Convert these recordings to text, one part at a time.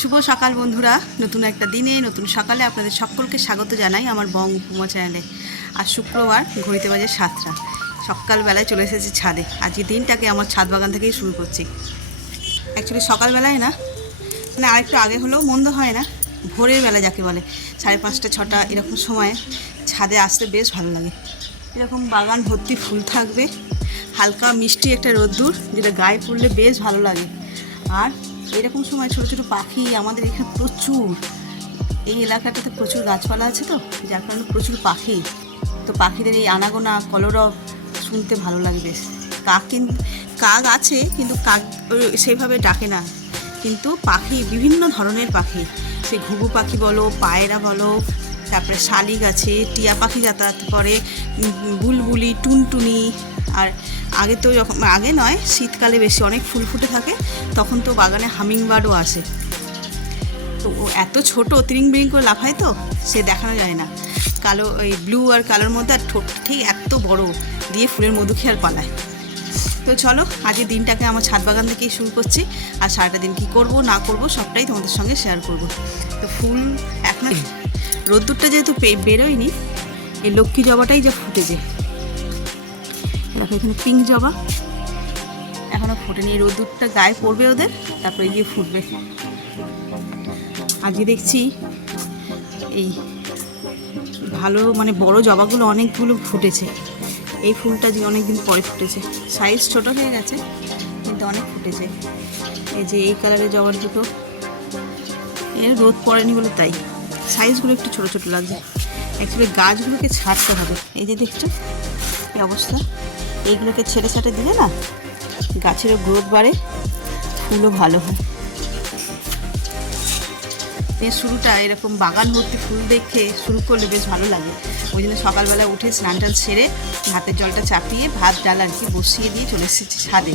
শুভ সকাল বন্ধুরা, নতুন একটা দিনে নতুন সকালে আপনাদের সকলকে স্বাগত জানাই আমার বং উপমা চ্যানেলে। আজ শুক্রবার, ঘড়িতে বাজে 7টা। সকালবেলায় চলে এসেছি ছাদে। আজকে দিনটাকে আমার ছাদ বাগান থেকেই শুরু করছি। অ্যাকচুয়ালি সকালবেলায় না, মানে আরেকটু আগে হলেও মন্দ হয় না। ভোরের বেলা যাকে বলে 5:30 6টা এরকম সময়ে ছাদে আসতে বেশ ভালো লাগে। এরকম বাগান ভর্তি ফুল থাকবে, হালকা মিষ্টি একটা রোদ্দুর যেটা গায়ে পড়লে বেশ ভালো লাগে। আর এরকম সময় ছোটো ছোটো পাখি আমাদের এখানে প্রচুর, এই এলাকাটাতে প্রচুর গাছপালা আছে তো, যার কারণে প্রচুর পাখি। তো পাখিদের এই আনাগোনা কলরব শুনতে ভালো লাগে বেশ। কাক আছে, কিন্তু কাক সেইভাবে ডাকে না। কিন্তু পাখি বিভিন্ন ধরনের পাখি, সে ঘুঘু পাখি বলো, পায়রা বলো, তারপরে শালিক আছে, টিয়া পাখি যাতায়াত করে, বুলবুলি, টুনটুনি। আর আগে তো যখন, আগে নয়, শীতকালে বেশি অনেক ফুল ফুটে থাকে, তখন তো বাগানে হামিংবার্ডও আসে। তো ও এত ছোটো, তিরিং বিরিং করে লাফায় তো সে দেখানো যায় না। কালো, ওই ব্লু আর কালোর মধ্যে, আর ঠোঁট ঠিক এত বড়, দিয়ে ফুলের মধু খেয়ে আর পালায়। তো চলো, আজকের দিনটাকে আমার ছাদ বাগান থেকেই শুরু করছি। আর সারাটা দিন কী করব না করব সবটাই তোমাদের সঙ্গে শেয়ার করব। তো ফুল এখন রোদ্দুরটা যেহেতু বেরোয়নি, এই লক্ষ্মী জবাটাই যা ফুটেছে। দেখো এখানে পিঙ্ক জবা এখনও ফোটেনি, এই রোদ্দুরটা গায়ে পড়বে ওদের, তারপরে গিয়ে ফুটবে। আজকে দেখছি এই ভালো, মানে বড় জবাগুলো অনেকগুলো ফুটেছে। এই ফুলটা যে অনেকদিন পরে ফুটেছে, সাইজ ছোট হয়ে গেছে কিন্তু অনেক ফুটেছে। এই যে এই কালারের জবার দুটো, এর রোদ পড়েনি বলে তাই সাইজগুলো একটু ছোট ছোট লাগছে। অ্যাকচুয়ালি গাছগুলোকে ছাড়তে হবে। এই যে দেখছো এই অবস্থা, এইগুলোকে ছেড়ে ছাটে দিলে না গাছেরও গ্রোথ বাড়ে, ফুলও ভালো হয়। এর শুরুটা এরকম বাগান ভর্তি ফুল দেখে শুরু করলে বেশ ভালো লাগে। ওই জন্য সকালবেলা উঠে স্নান টান সেরে ভাতের জলটা চাপিয়ে ভাত ডাল আর কি বসিয়ে দিয়ে চলে এসেছি ছাদে।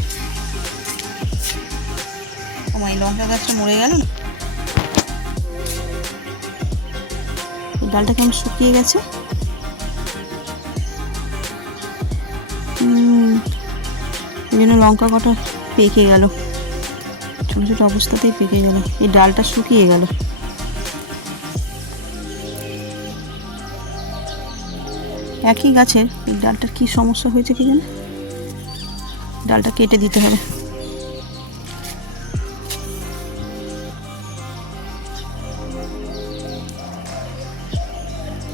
এই লঙ্কা গাছটা মরে গেল না, ডালটা কেমন শুকিয়ে গেছে। এই জন্য লঙ্কা কটা পেকে গেল, ছোটো ছোটো অবস্থাতেই পেকে গেল। এই ডালটা শুকিয়ে গেল। একই গাছের এই ডালটার কী সমস্যা হয়েছে কি জানে, ডালটা কেটে দিতে হবে।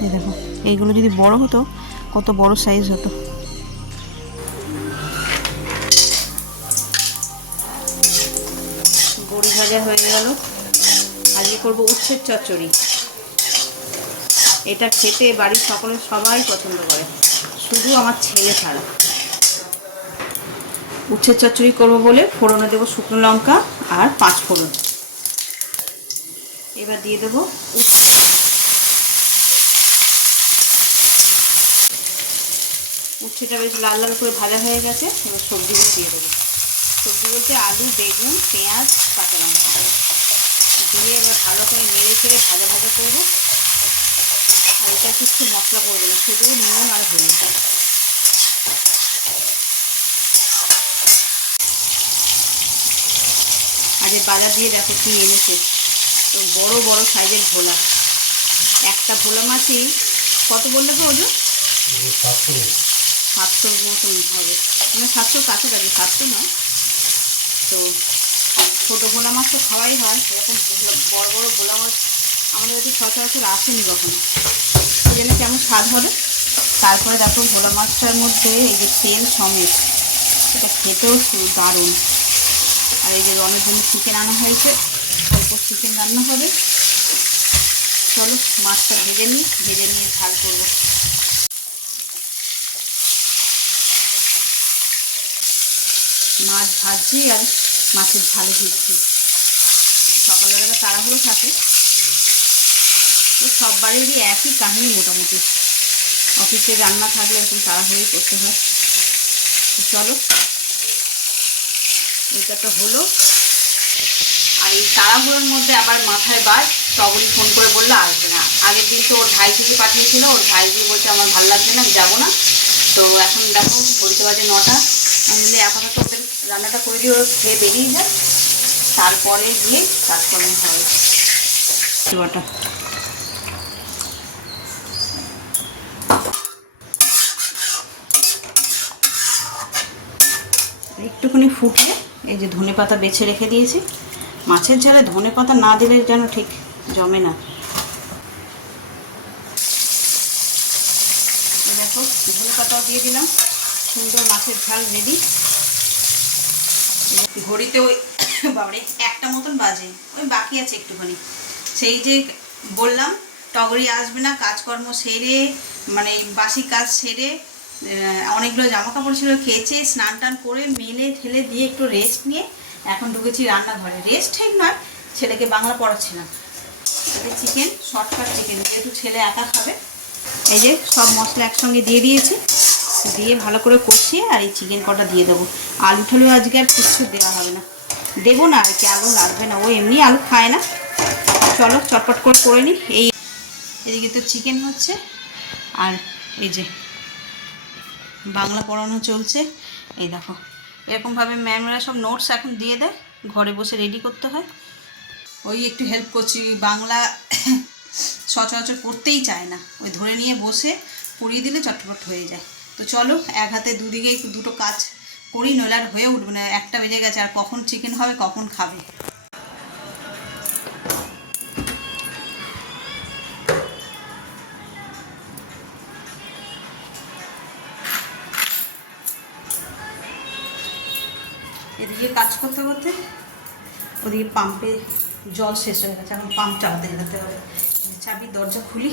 এই দেখো, এইগুলো যদি বড় হতো কত বড় সাইজ হতো। বড়ি ভাজা হয়ে গেল। আজকে করবো উচ্ছের চচ্চড়ি। এটা খেতে বাড়ির সকলে সবাই পছন্দ করে, শুধু আমার ছেলে ছাড়া। উচ্ছের চচ্চড়ি করবো বলে ফোড়নে দেবো শুকনো লঙ্কা আর 5 ফোড়ন। এবার দিয়ে দেবো উচ্ছেটা বেশ লাল লাল করে ভাজা হয়ে গেছে। এবার সবজিগুলো দিয়ে দেবো। সবজি বলতে আলু, বেগুন, পেঁয়াজ, কাঁচা লঙ্কা দিয়ে এবার ভালো করে নেড়ে ছেড়ে ভাজা ভাজা করবো। আর এটা কিছু মশলা করবো না, শুধু নুন আর হলুদ। আর এই বাজার দিয়ে দেখো কি এনেছে, তো বড় বড় সাইজের ভোলা। একটা ভোলা মাছই কত বললে তো ওজন? 700 মতন হবে, মানে 700 কাছাকাছি, 700 নয়। তো ছোটো ভোলা মাছ তো খাওয়াই হয়, এরকম বড় বড় ভোলা মাছ আমাদের হয়তো সচরাচর আসেনি কখনো, ওই জন্য কেমন স্বাদ হবে। তারপরে দেখো ভোলা মাছটার মধ্যে এই যে তেল সমেত, এটা খেতেও দারুণ। আর এই যে রনের জন্য চিকেন আনা হয়েছে, অল্প চিকেন রান্না হবে। চলো মাছটা ভেজে নিয়ে ঝাল করবো। মাছ ভাজছি আর মাছের ঝালে দিচ্ছি। সকালবেলাটা তাড়াহুড়ো থাকে, সব বাড়িরই একই কাহিনী মোটামুটি। অফিসে রান্না থাকলে এরকম তাড়াহুড়োই করতে হয়। চলো, এটা তো হলো। আর এই তাড়াহুড়োর মধ্যে আবার মাথায় বাজ, টগরি ফোন করে বললো আসবে না। আগের দিন তো ওর ভাই থেকে পাঠিয়েছিল, ওর ভাই দিয়ে বলছে আমার ভালো লাগছে না, আমি যাবো না। তো এখন দেখো ঘড়িতে বাজে 9টা। আমি বললে আপাতত ওদের রান্নাটা করে দিয়ে ওর খেয়ে বেরিয়ে যায়, তারপরে গিয়ে কাজকর্ম হবে। বাটা একটুখানি ফুটলে এই যে ধনেপাতা বেছে রেখে দিয়েছি। মাছের ঝালে ধনেপাতা না দিলে যেন ঠিক জমে না। দেখো ধনেপাতাও দিয়ে দিলাম, সুন্দর মাছের ঝাল রেডি। ঘড়িতে ওই বাবারে 1টা মতন বাজে, ওই বাকি আছে একটুখানি। সেই যে বললাম টগরি আসবে না, কাজকর্ম সেরে মানে বাসি কাজ সেরে অনেকগুলো জামা কাপড় ছিল খেয়েছে, স্নান টান করে মেলে ঠেলে দিয়ে একটু রেস্ট নিয়ে এখন ঢুকেছি রান্নাঘরে। রেস্ট ঠিক নয়, ছেলেকে বাংলা পড়াচ্ছিলাম। চিকেন, শর্টকাট চিকেন, যেহেতু ছেলে একা খাবে। এই যে সব মশলা একসঙ্গে দিয়ে দিয়েছি, দিয়ে ভালো করে কষিয়ে আর এই চিকেন কটা দিয়ে দেবো। আলু ঠালু আজকে আর কিছু দেওয়া হবে না, দেবো না আর কি, আলু লাগবে না, ও এমনি আলু খায় না। চলো চটপট করে নিই। এই এদিকে তো চিকেন হচ্ছে আর এই যে বাংলা পড়ানো চলছে। এই দেখো এরকমভাবে ম্যামরা সব নোটস এখন দিয়ে দেয়, ঘরে বসে রেডি করতে হয়। ওই একটু হেল্প করছি, বাংলা সচরাচর পড়তেই চায় না, ওই ধরে নিয়ে বসে পড়িয়ে দিলে চটপট হয়ে যায়। তো চলো এক হাতে দুদিকে দুটো কাজ করি, নইলে আর হয়ে উঠবে না। 1টা বেজে গেছে, আর কখন চিকেন হবে কখন খাবে। এদিকে কাজ করতে করতে ওদিকে পাম্পে জল শেষ হয়ে গেছে, এখন পাম্প চালাতে যেতে হবে। চাবি দরজা খুলি।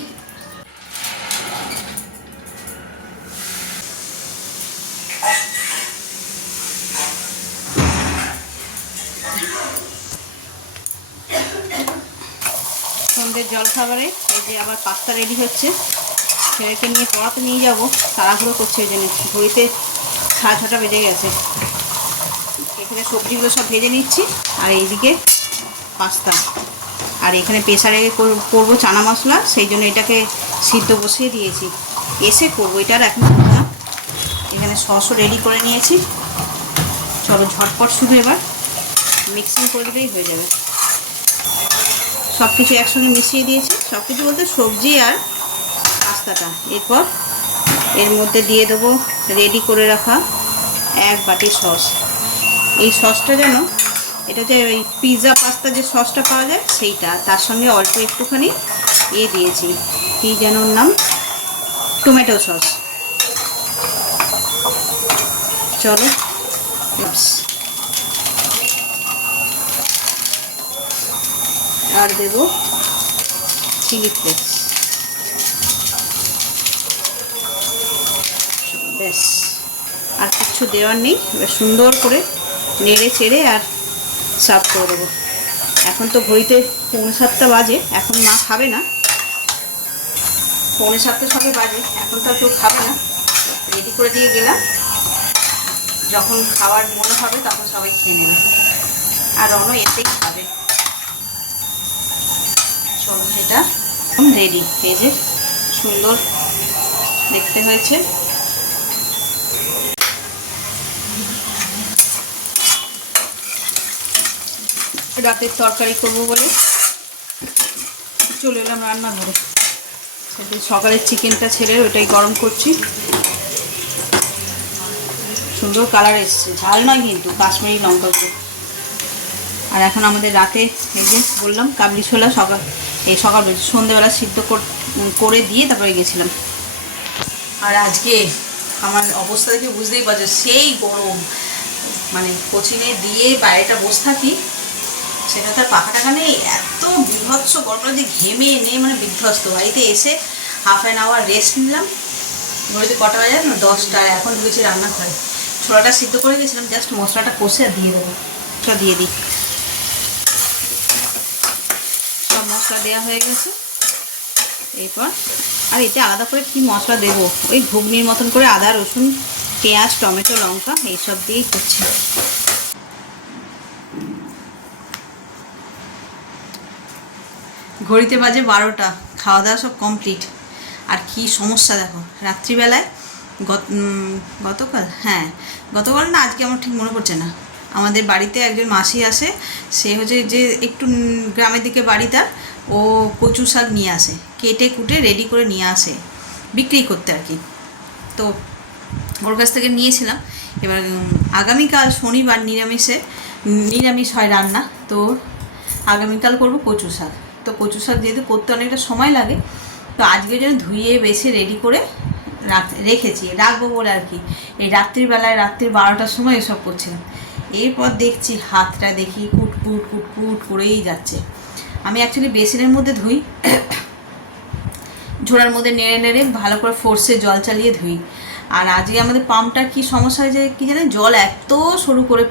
সন্ধ্যের জল খাবারে এই যে আবার পাস্তা রেডি হচ্ছে। ছেলেকে নিয়ে পড়াতে নিয়ে যাবো, তাড়াহুড়ো করছে ওই জন্য। ঘড়িতে 6:30 বেজে গেছে। এখানে সবজিগুলো সব ভেজে নিচ্ছি আর এইদিকে পাস্তা। আর এখানে প্রেসারে করবো চানা মশলা, সেই জন্য এটাকে সিদ্ধ বসিয়ে দিয়েছি। এসে করবো, এটা আর এখন করবো না। এখানে সসও রেডি করে নিয়েছি। চলো ঝটপট শুধু এবার মিক্সিং করে দিলেই হয়ে যাবে। সব কিছু একসঙ্গে মিশিয়ে দিয়েছি, সব কিছু বলতে সবজি আর পাস্তাটা। এরপর এর মধ্যে দিয়ে দেবো রেডি করে রাখা 1 বাটি সস। এই সসটা যেন এটা যে ওই পিৎজা পাস্তা যে সসটা পাওয়া যায় সেইটা, তার সঙ্গে অল্প একটুখানি দিয়েছি, কী যেন ওর নাম, টমেটো সস। চলো আর দেবো চিলি ফ্লেক্স। ব্যাস আর কিছু দেওয়ার নেই। এবার সুন্দর করে নেড়ে চেড়ে আর সার্ভ করে দেবো। এখন তো ঘড়িতে 6:45 বাজে, এখন মা খাবে না। 6:45 সবে বাজে, এখন তো কেউ খাবে না। রেডি করে দিয়ে গেলাম, যখন খাওয়ার মনে হবে তখন সবাই খেয়ে নেবে। আর রনও এতেই খাবে। চলো এটা রেডি। এই যে সুন্দর দেখতে হয়েছে। রাতের তরকারি করবো বলে চলে এলাম রান্নাঘরে। সকালের চিকেনটা ছেড়ে ওটাই গরম করছি। সুন্দর কালার এসছে, ঝাল নয় কিন্তু, কাশ্মীরি লঙ্কা গুঁড়ো। আর এখন আমাদের রাতে এই যে বললাম কাবলি ছোলা সকাল সন্ধ্যেবেলা সিদ্ধ করে দিয়ে তারপরে গেছিলাম। আর আজকে আমার অবস্থা দেখে বুঝতেই পারছো, সেই গরম, মানে কোচিনে দিয়ে বাইরেটা বসে থাকি, সেটা তার পাখা টাকা নেই, এত বিভৎস গরম যে ঘেমে নেই, মানে বিধ্বস্ত। বাড়িতে এসে হাফ অ্যান আওয়ার রেস্ট নিলাম। ঘড়িতে কটা বাজে না, 10টা। এখন ঢুকেছি রান্নাঘরে। ছোলাটা সিদ্ধ করে গেছিলাম, জাস্ট মশলাটা কষে আর দিয়ে দেবো। ওটা দিয়ে দিই। সব মশলা দেওয়া হয়ে গেছে। এরপর আর এতে আলাদা করে কি মশলা দেবো, ওই ঘুগনির মতন করে আদা রসুন পেঁয়াজ টমেটো লঙ্কা এইসব দিয়েই করছি। ঘড়িতে বাজে 12টা, খাওয়া দাওয়া সব কমপ্লিট। আর কি সমস্যা দেখো, রাত্রিবেলায় গতকাল না আজকে আমার ঠিক মনে পড়ছে না, আমাদের বাড়িতে একজন মাসি আসে, সে হচ্ছে যে একটু গ্রামের দিকে বাড়িটা, ও কচু শাক নিয়ে আসে, কেটে কুটে রেডি করে নিয়ে আসে বিক্রি করতে আর কি। তো ওর কাছ থেকে নিয়েছিলাম। এবার আগামীকাল শনিবার নিরামিষ হয় রান্না, তো আগামীকাল করবো কচু শাক। তো কচু শাক যেহেতু করতে অনেকটা সময় লাগে, তো আজকে যেন ধুয়ে বেছে রেডি করে রাখবো বলে আর কি। এই রাত্রিবেলায়, রাত্রি 12টার সময় এসব করছিলাম। এরপর দেখছি হাতটা দেখি কুটকুট কুটকুট করেই যাচ্ছে। আমি অ্যাকচুয়ালি বেসিনের মধ্যে ধুই, ঝোড়ার মধ্যে নেড়ে নেড়ে ভালো করে ফোর্সে জল চালিয়ে ধুই। আর আজকে আমাদের পাম্পটার কী সমস্যা হয়েছে কী জানেন, জল এত সরু করে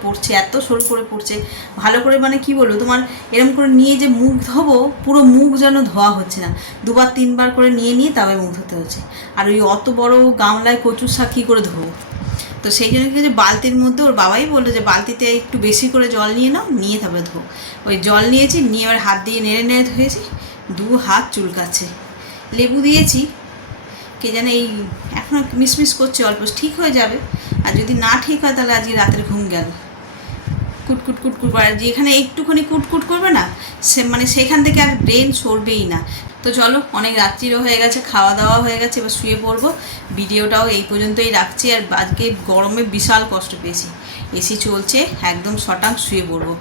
পড়ছে, ভালো করে মানে কি বলবো তোমার, এরকম করে নিয়ে যে মুখ ধোবো, পুরো মুখ যেন ধোয়া হচ্ছে না, 2-3 বার করে নিয়ে তবে মুখ ধুতে হচ্ছে। আর ওই অত বড় গামলায় কচুর শাক কী করে ধোবো? তো সেই জন্য কি যে বালতির মধ্যে, ওর বাবাই বললো যে বালতিতে একটু বেশি করে জল নিয়ে নাও, নিয়ে তবে ধো। ওই জল নিয়েছি, নিয়ে এবার হাত দিয়ে নেড়ে নেড়ে ধুয়েছি, 2 হাত চুলকাচ্ছে। লেবু দিয়েছি, কে জানে এই এখনও মিসমিস করছে, অল্প ঠিক হয়ে যাবে। আর যদি না ঠিক হয় তাহলে আজকে রাতের ঘুম গেল। কুটকুট কুটকুট আর যেখানে একটুখানি কুটকুট করবে না, মানে সেখান থেকে আর ব্রেন সরবেই না। তো চলো, অনেক রাত্রিরও হয়ে গেছে, খাওয়া দাওয়া হয়ে গেছে, এবার শুয়ে পড়বো। ভিডিওটাও এই পর্যন্তই রাখছি। আর আজকে গরমে বিশাল কষ্ট পেয়েছি, এসি চলছে, একদম শটাং শুয়ে পড়বো।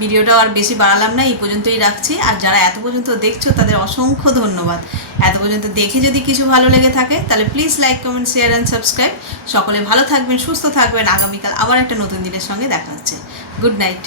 ভিডিওটাও আর বেশি বাড়ালাম না, এই পর্যন্তই রাখছি। আর যারা এত পর্যন্ত দেখছো তাদের অসংখ্য ধন্যবাদ। এত পর্যন্ত দেখে যদি কিছু ভালো লেগে থাকে তাহলে please like, comment, share and subscribe. সকলে ভালো থাকবেন, সুস্থ থাকবেন। আগামীকাল আবার একটা নতুন দিনের সঙ্গে দেখা হচ্ছে। Good night.